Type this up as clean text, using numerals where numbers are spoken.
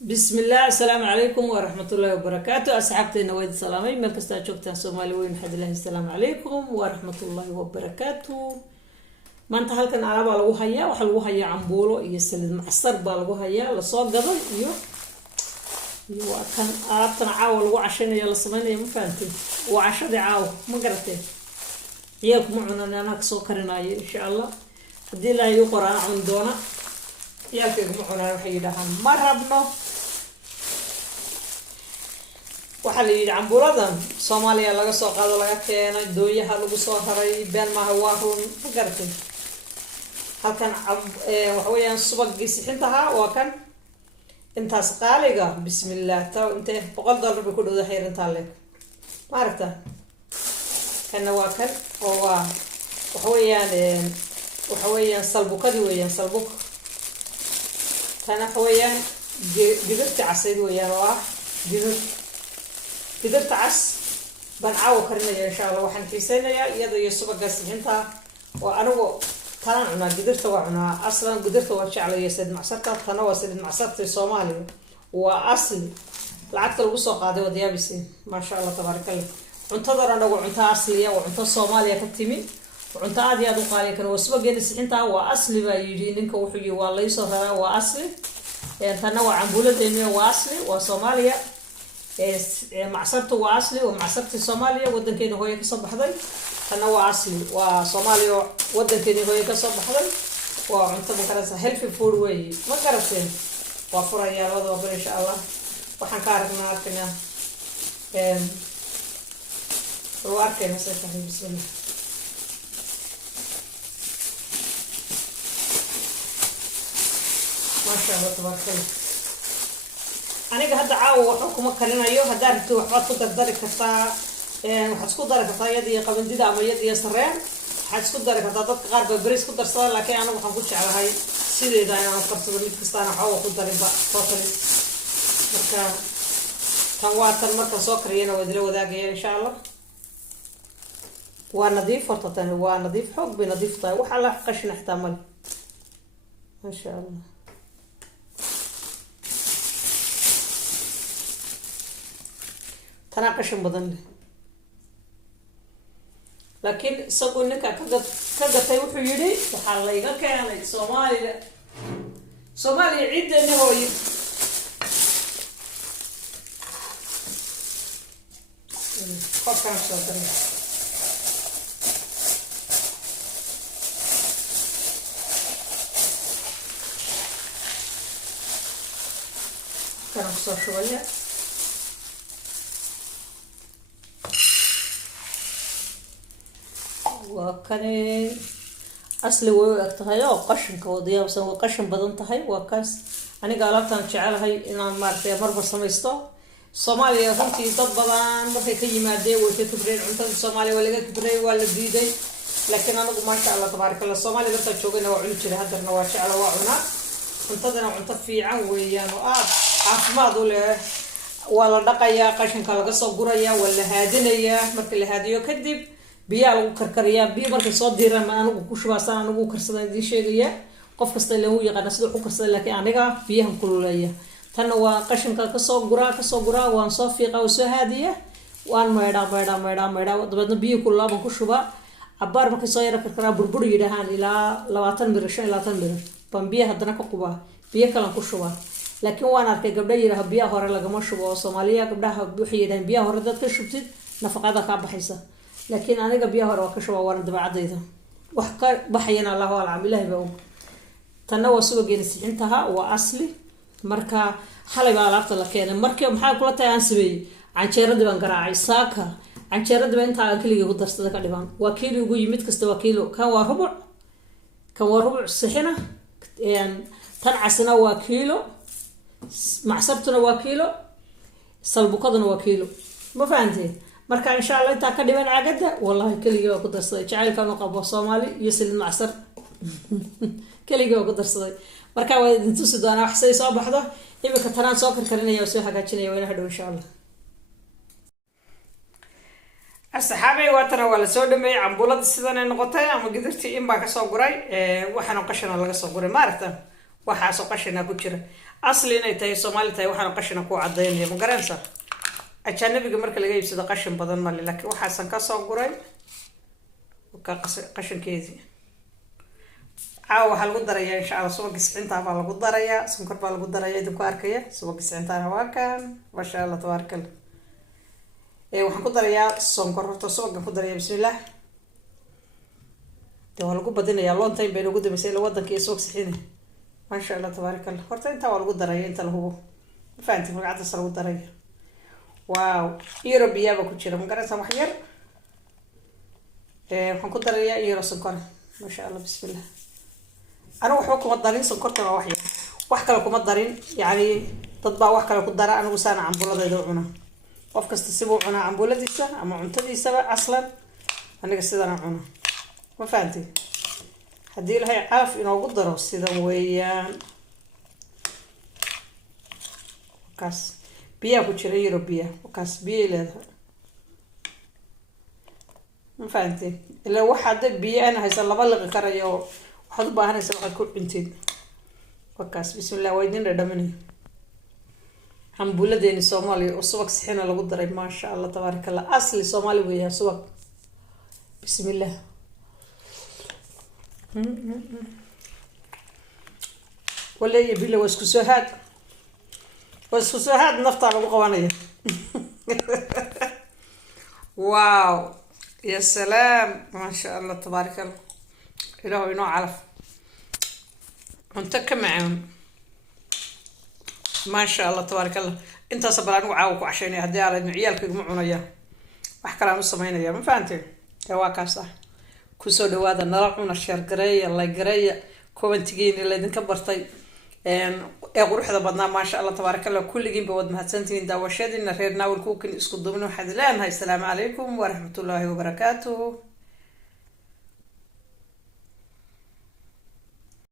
بسم الله السلام عليكم ورحمة الله وبركاته أصحابتي نويد السلامي من كستا شوكتان سومالي وين حد الله السلام عليكم ورحمة الله وبركاته ما أنت هلكن على بالوهايا وحلوهايا عمبولو يسلم معصر بالوهايا لصوق قبل كان أردت عاول وعشان يلا سمعني ما فهمتي وعشان عاو ما قرأتي ياكم معنا أنا كسوكرنا إن شاء الله دي لا يقرأ عندنا ياكم معنا وحيدها مربنا waxaa la yidhi cambuuladan Soomaaliya laga soo qaado laga keenay dooyaha lagu soo haray been ma waa run ma garatay halkan waxa weeyaan subagii sixintaha waa kan intaas qaaliga bismillaah taw intee $100 ku dhawda xeerinta leeg ma aragta kana waa kan oo waa waxa weeyaan salbukadi weeyaan salbuk kana waxa weeyaan digirta casayd weeyaan waa digirta cas baan caawa karinaya insha Allah waxaan xiisaynayaa iyada iyo subaga sixinta oo anigu taran cunaa digirta waa cunaa aslan digirta waa jeclahay sad macsarta tana waa sad macsarta Soomaaliya waa asli lacagta lagu soo qaaday wadayaabisi ma sha Allah tabarakallah cuntada anagu cunta asliya oo cunta Soomaaliya ka timi cunta aad iyo aad u qaali kan subageena sixinta waa asli baa yiri ninka wuxuu yiri waa la soo raraa waa asli tana waa cambuuladeena waa asli waa Soomaaliya معصرته وأصلي ومعصرتي صوماليا ودن كيني هوي كصب حضي أنا وأصلي وصوماليا ودن كيني هوي كصب حضي وعنت مكرسة هيلثي فود واي ما كرسين وفرا يا الله وبر إن شاء الله وحنكارنا كنا واركنا سيفهم بسم الله ما شاء الله تبارك الله aniga hadda caawa waxaan kuma karinayo hadda rabto waxaad ku dardari kartaa waxaad isku dari kartaa iyadii qabandida ama iyadii sareen waxaad isku dari kartaa dadka qaar ba bariis ku darsada laakiin anigu waxaan ku jeclahay sideeda inaan karsado mid kasta waxa ku darinba totally marka tan waa tan marka soo kariyana waa dila wadaagaya insha Allah waa nadiif horta waa nadiif xoog bi nadiif tahay waxa la qashin ihtimaal ma sha Allah تنا قشن بدن لكن سقول إنك كذا تيوح يدي وحليقة كانت Soomaali عيد إنه هو خف كان شاطر كان خصوص شوية وكان أصلي وقتها قشن كوديا بس هو قشن بدن تهاي وكاس أنا قالت أنا شعلها إن مرتين مرة سميستا Soomaaliya runtii dad badan markay ka yimaadeen way ka kibreen cuntada Soomaaliya waa laga kibray waa la diiday laakiin anagu ma sha Allah tabarakallah Soomaaliya dadka joogayna waa cuni jiray haddana waa jecel waa cuna cuntadana cunto fiican weeyaan oo aad caafimaad u leh waa la dhaqayaa qashinka laga soo gurayaa waa la haadinayaa marka la haadiyo kadib biyaa lagu karkariyaa biyo markay soo diiraan ma anigu ku shubaasan anigu karsaday idin sheegaya qof kasta ilaa uu yaqaan sida uu karsaday laakiin aniga biyahan kululeeya tan waa qashinka ka soo guraa waan soo fiiqa oo soo haadiya waan meedha dabadna biyo kulaaban ku shuba abaar markay soo yara karkaraa burbur yidhahaan ilaa 20 mir 25 mir ban biyo hadana ka quba biyo kale ku shuba laakiin waan arkay gabdho yiraahdo biyo hore lagama shubo Soomaaliya gabdhaha waxay yiraahdeen biyo hore dadka shubtid nafaqada ka baxaysa laakiin aniga biyo hore waa ka shuba waan dabacadayda wax ka baxayna Allahu a'lam ilaahi baa tan waa subageena sixintaha waa asli marka xalay baa laabta la keenay markii maxaa kula tahay aan sameeyay canjeerada baan garaacay saaka canjeerada baan inta kaliya ku darsada ka dhibaan waa kiilo ugu yimid kasta waa kiilo kan waa rubuc sixina tan casna waa kiilo macsartuna waa kiilo salbukaduna waa kiilo ma fahanteen marka insha Allah inta ka dhiban caagada wallahi kaliya ku darsaday jacaylka uu qabo Soomaali iyo silid macsar kaliya ku darsaday marka waa intu sidana wax soo baxdo imika tanaan soo karkarinaya soo hagaajinaya wayna hadhow insha Allah asxaabay waatana waa la soo dhameeyay cambuulada sidan ay noqotay ama gidirtii in baa ka soo guray waxaan qashana laga soo guray maaragtan waxa soo qashana ku jira asli inay tahay Soomaali tahay waxaan qashana ku cadeynaya ma garanaysa ajanabiga marka laga iibsado qashin badan ma laakiin waxa san ka soo guray ka qashinkeedii waxa lagu darayaa insha Allah subag iscinta baa lagu darayaa sonkor baa lagu darayaa idinku arkaya subag iscinta waa kan ma sha Allah tabarakallah waxaan ku darayaa sonkor horta subagan ku darayaa bismillaah waa lagu badinayaa long time bay lagu damisay wadanka iyo subag sixine ma sha Allah tabarakallah horta inta waa lagu darayaa inta la hubo faanti magacada sar lagu darayaa waaw Eurobiya ba ku jira ma garanaysaa wax yar waxaan ku darayaa euro sonkor ma sha Allah bismillaah أنا وحوك مدارين سكرت أنا واحد واحد كلكم مدارين يعني تطبع واحد كلكم دار أنا وسانا عم بولد يدوعنا وفكست تسيبوا عنا عم بولد يسا أما عمتدي سبع أصلا أنا قصدي أنا عنا ما فهمتي هدي لها عارف إنه قدروا سيدا ويان وكاس بيا كتير يروبيا وكاس بيا لها ما فهمتي إلا واحد بيا أنا هيصير لبلغ كريو waxaad u baahanaysaa waxaad ku cunteed wakaas bismillaah waydin dhadhaminay hambuuladeeni Soomaaliya oo subag sixina lagu daray ma sha Allah tabarakallah asli Soomaali weeyaa subag bismillaah wala yibila wasku soo haad nafta lagu qabanaya wow ya salaam ma sha Allah tabarakallah إلهي إنه عرف أنت كمان ما شاء الله تبارك الله أنت صبران وعاوك عشان يهدي على إنه عيالك يجمعون إياه وأحكي لهم الصمين إياه ما فهمتي هواك صح كسر هذا نرحون الشهر قرية الله قرية كون تجين اللي نكبرتي أقول هذا بدنا ما شاء الله تبارك الله كل جيم بود مهتنتين دا وشاد إن غيرنا والكوكن اسكت ضمن واحد الآن هاي السلام عليكم ورحمة الله وبركاته.